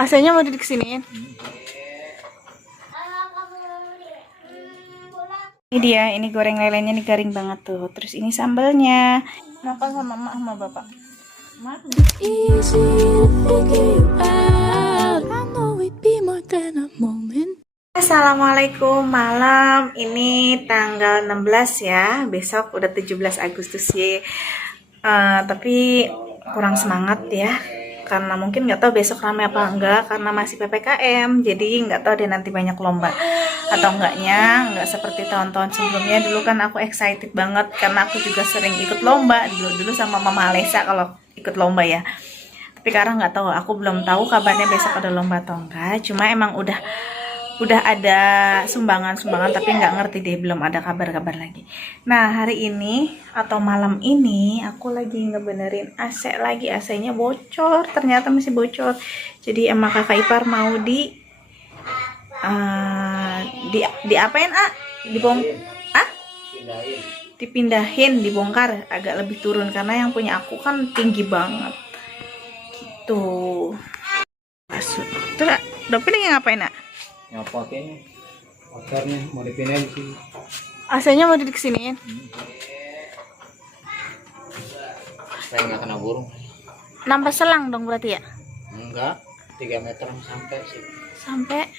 AC-nya mau disiniin. Ini dia, ini goreng lelenya nih garing banget tuh. Terus ini sambalnya. Makan sama mama sama bapak. Assalamualaikum malam. Ini tanggal 16 ya. Besok udah 17 Agustus ya. Tapi kurang semangat ya. Karena mungkin nggak tahu besok ramai apa enggak karena masih PPKM. Jadi nggak tahu deh nanti banyak lomba atau enggaknya. Nggak seperti tahun-tahun sebelumnya. Dulu kan aku excited banget karena aku juga sering ikut lomba dulu sama Mama Alesa kalau ikut lomba ya. Tapi sekarang nggak tahu. Aku belum tahu kabarnya besok ada lomba atau enggak. Cuma emang udah ada sumbangan tapi nggak ngerti deh, belum ada kabar-kabar lagi. Nah hari ini atau malam ini aku lagi ngebenerin AC lagi. AC-nya bocor, ternyata masih bocor. Jadi emang kakak ipar mau diapain dipindahin, dibongkar agak lebih turun karena yang punya aku kan tinggi banget gitu. Masuk terus dopin ngapain nyopotin motornya mau dipindahin sih. AC-nya mau disiniin. Supaya nggak kena burung. Nambah selang dong berarti ya? Enggak, 3 meter sampai sih. Sampai.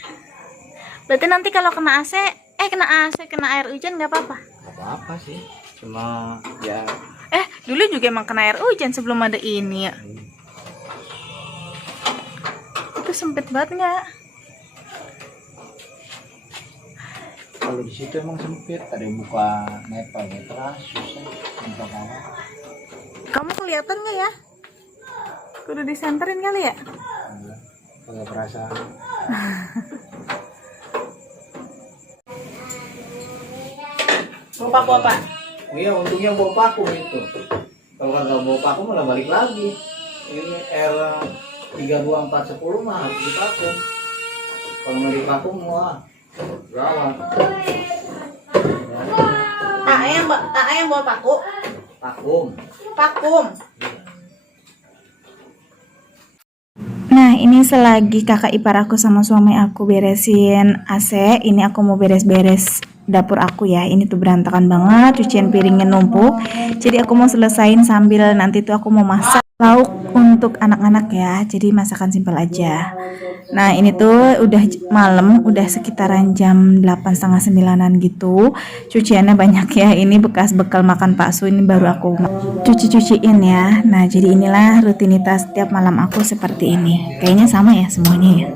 Berarti nanti kalau kena kena air hujan nggak apa-apa? Nggak apa-apa sih, cuma ya. Dulu juga emang kena air hujan sebelum ada ini ya. Itu sempit banget nggak? Kalau di situ emang sempit, ada yang buka nepal ya, terus susah buka bawah. Kamu kelihatan nggak ya? Kudu disenterin kali ya? Pakai perasaan. Bawa paku apa? Iya, untungnya bawa paku itu. Kalau nggak bawa paku malah balik lagi. Ini R32410 mah harus dipaku. Kalau nggak dipaku wah gawat. Ayam bawa paku. Pakum. Nah ini selagi kakak ipar aku sama suami aku beresin AC, ini aku mau beres-beres dapur aku ya. Ini tuh berantakan banget, cucian piringnya numpuk. Jadi aku mau selesain sambil nanti tuh aku mau masak lauk untuk anak-anak ya. Jadi masakan simpel aja. Nah ini tuh udah malam, udah sekitaran jam 8:30-9 gitu. Cuciannya banyak ya. Ini bekas bekal makan Pak Su, ini baru aku cuci-cuciin ya. Nah jadi inilah rutinitas setiap malam aku seperti ini. Kayaknya sama ya semuanya ya.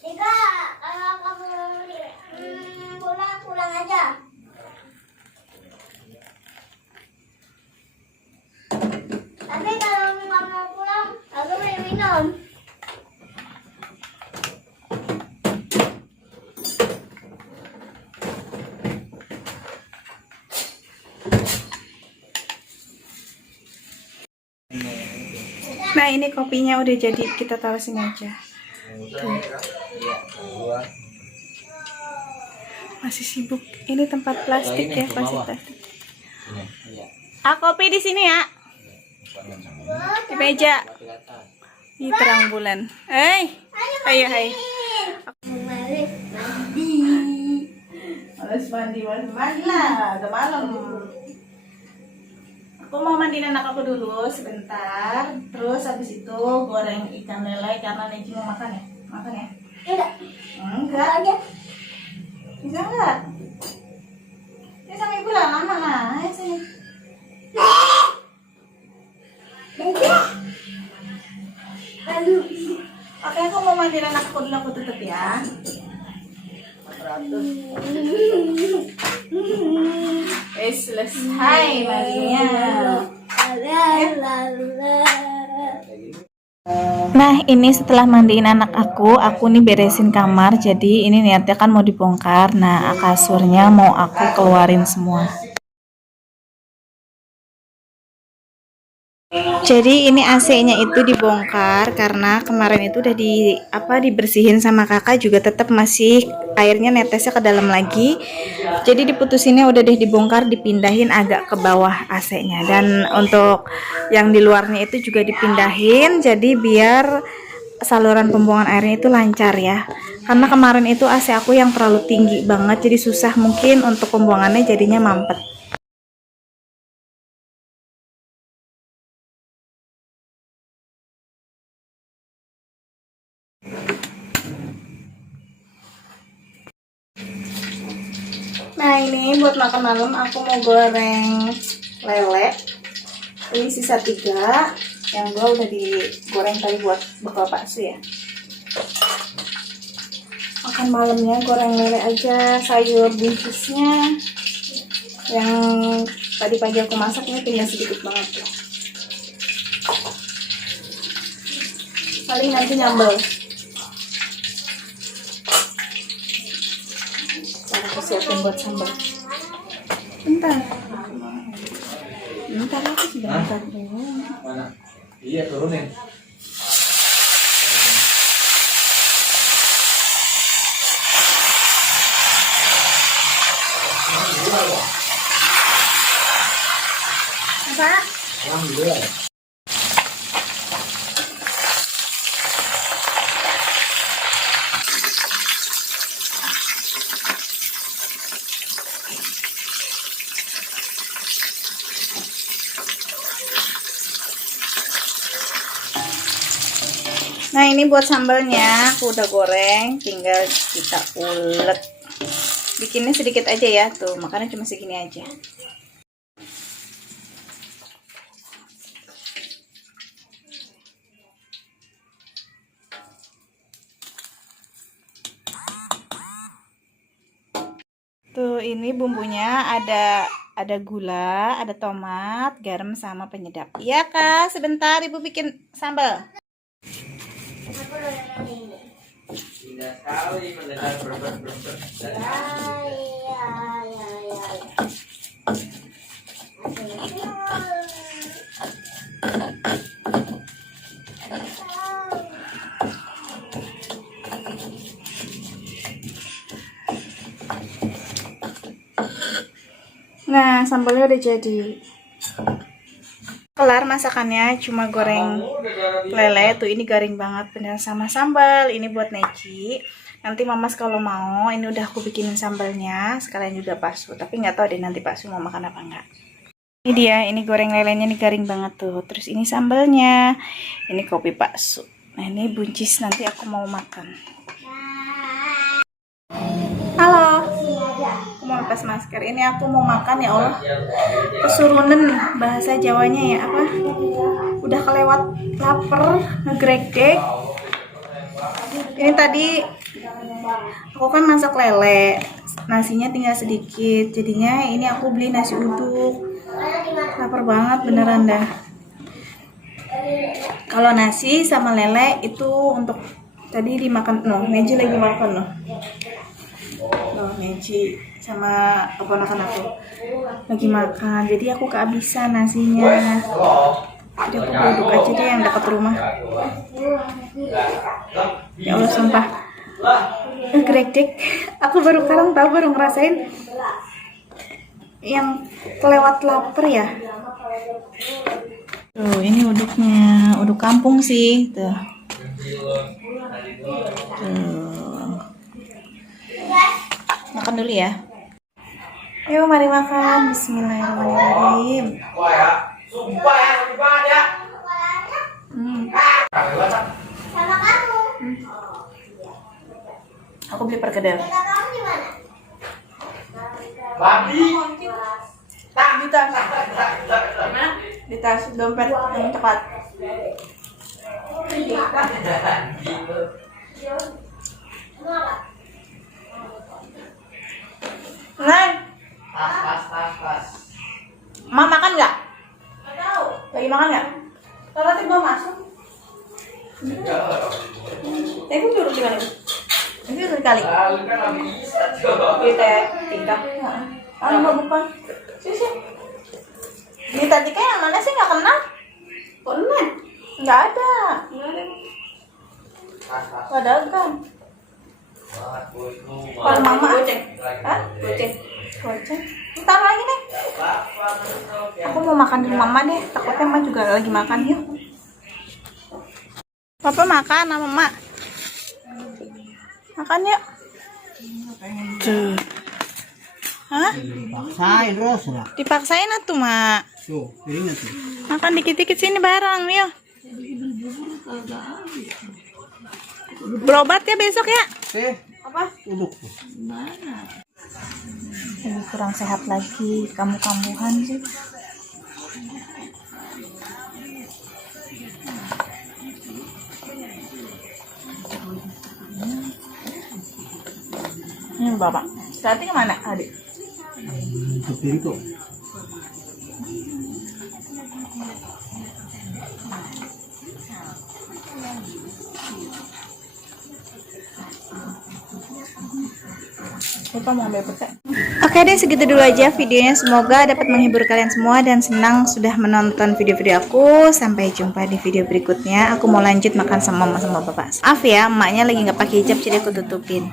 Tiga, kalau kamu pulang aja. Tapi kalau nggak mau pulang, aku mau minum. Nah ini kopinya udah jadi, kita taruh sini aja. Masih sibuk. Ini tempat plastik ya, plastik. Kopi di sini ya. Di meja. Ini terang bulan. Ayo. Males mandi lah, udah malam. Aku mau mandiin anak aku dulu sebentar. Terus habis itu goreng ikan lele karena Neji mau makan ya. Makan ya? Enggak aja. Bisa enggak? Ini sama ibu lah, lama lah. Ayo sini. Oke, aku mau mandiin anak aku dulu, aku tutup ya. 400. Selesai mandinya. Nah, ini setelah mandiin anak aku nih beresin kamar. Jadi ini niatnya kan mau dibongkar. Nah, kasurnya mau aku keluarin semua. Jadi ini AC-nya itu dibongkar karena kemarin itu udah dibersihin sama kakak, juga tetap masih airnya netesnya ke dalam lagi. Jadi diputusinnya udah deh dibongkar, dipindahin agak ke bawah AC-nya, dan untuk yang di luarnya itu juga dipindahin jadi biar saluran pembuangan airnya itu lancar ya. Karena kemarin itu AC aku yang terlalu tinggi banget, jadi susah mungkin untuk pembuangannya, jadinya mampet. Nah, ini buat makan malam aku mau goreng lele. Ini sisa 3, yang 2 udah digoreng tadi buat bekal bakso ya. Makan malamnya goreng lele aja, sayur bungkusnya yang tadi pagi aku masak ini tinggal sedikit banget tuh. Paling nanti nyambel. Aku siapin buat sambal. Bentar aku sudah masak. Mana? Iya, turunin. Apa? Alhamdulillah. Nah, ini buat sambalnya aku udah goreng, tinggal kita ulet. Bikinnya sedikit aja ya, tuh makanya cuma segini aja. Tuh, ini bumbunya ada gula, ada tomat, garam sama penyedap. Iya Kak, sebentar Ibu bikin sambal. Indah sekali mendengar berber-berber. Nah, sambalnya udah jadi. Kelar masakannya, cuma goreng lele tuh, ini garing banget bener sama sambal. Ini buat Neji. Nanti Mamas kalau mau, ini udah aku bikinin sambalnya, sekalian juga Paksu. Tapi nggak tahu deh nanti Paksu mau makan apa enggak. Ini dia, ini goreng lelenya nih garing banget tuh. Terus ini sambalnya, ini kopi Paksu. Nah, ini buncis, nanti aku mau makan. Halo, aku mau lepas masker. Ini aku mau makan ya Allah. Kesurunan bahasa Jawanya ya, apa? Udah kelewat lapar, ngegregdek. Ini tadi aku kan masak lele, nasinya tinggal sedikit. Jadinya ini aku beli nasi uduk. Lapar banget beneran dah. Kalau nasi sama lele itu untuk tadi dimakan. No, Neji lagi makan loh. Neji sama keponakan aku lagi makan, jadi aku kehabisan nasinya. Jadi aku duduk aja deh yang dekat rumah. Ya Allah, sumpah ngegredek. Aku baru sekarang tahu, baru ngerasain yang kelewat lapar ya. Tuh, ini uduknya, uduk kampung sih tuh. Makan dulu ya. Yuk, mari makan. Bismillahirrahmanirrahim. Sama kamu. Aku beli perkedel. Kamu di mana? Babi. Di tas. Di tas dompet yang cepat. Neng, Ma makan nggak? Lagi makan nggak? Kalau tiba masuk. Ibu duduk di mana? Ini sekali. Kita tingkah. Ah, mau bukan? Sisi. Di tadi yang mana sih nggak kenal? Kok enggak? Nggak ada. Nggak ada kan? Kalau mama goceng. Hah? Goceng. Goceng. Ntar lagi deh. Aku mau makan dulu mama deh. Takutnya mama juga lagi makan yuk. Papa makan sama mak. Makan yuk. Tuh. Hah? Paksain terus lah. Dipaksain atuh mak. Tuh, ini tuh. Makan dikit-dikit sini bareng yuk. Berobat ya besok ya? Apa? Duduk. Ini kurang sehat lagi, kambuh-kambuhan sih. Ini bapak. Berarti kemana adik? Ke pintu. Lupa mau ambil pete. Oke deh, segitu dulu aja videonya. Semoga dapat menghibur kalian semua dan senang sudah menonton video-video aku. Sampai jumpa di video berikutnya. Aku mau lanjut makan sama mama sama bapak. Maaf ya, emaknya lagi nggak pakai hijab jadi aku tutupin.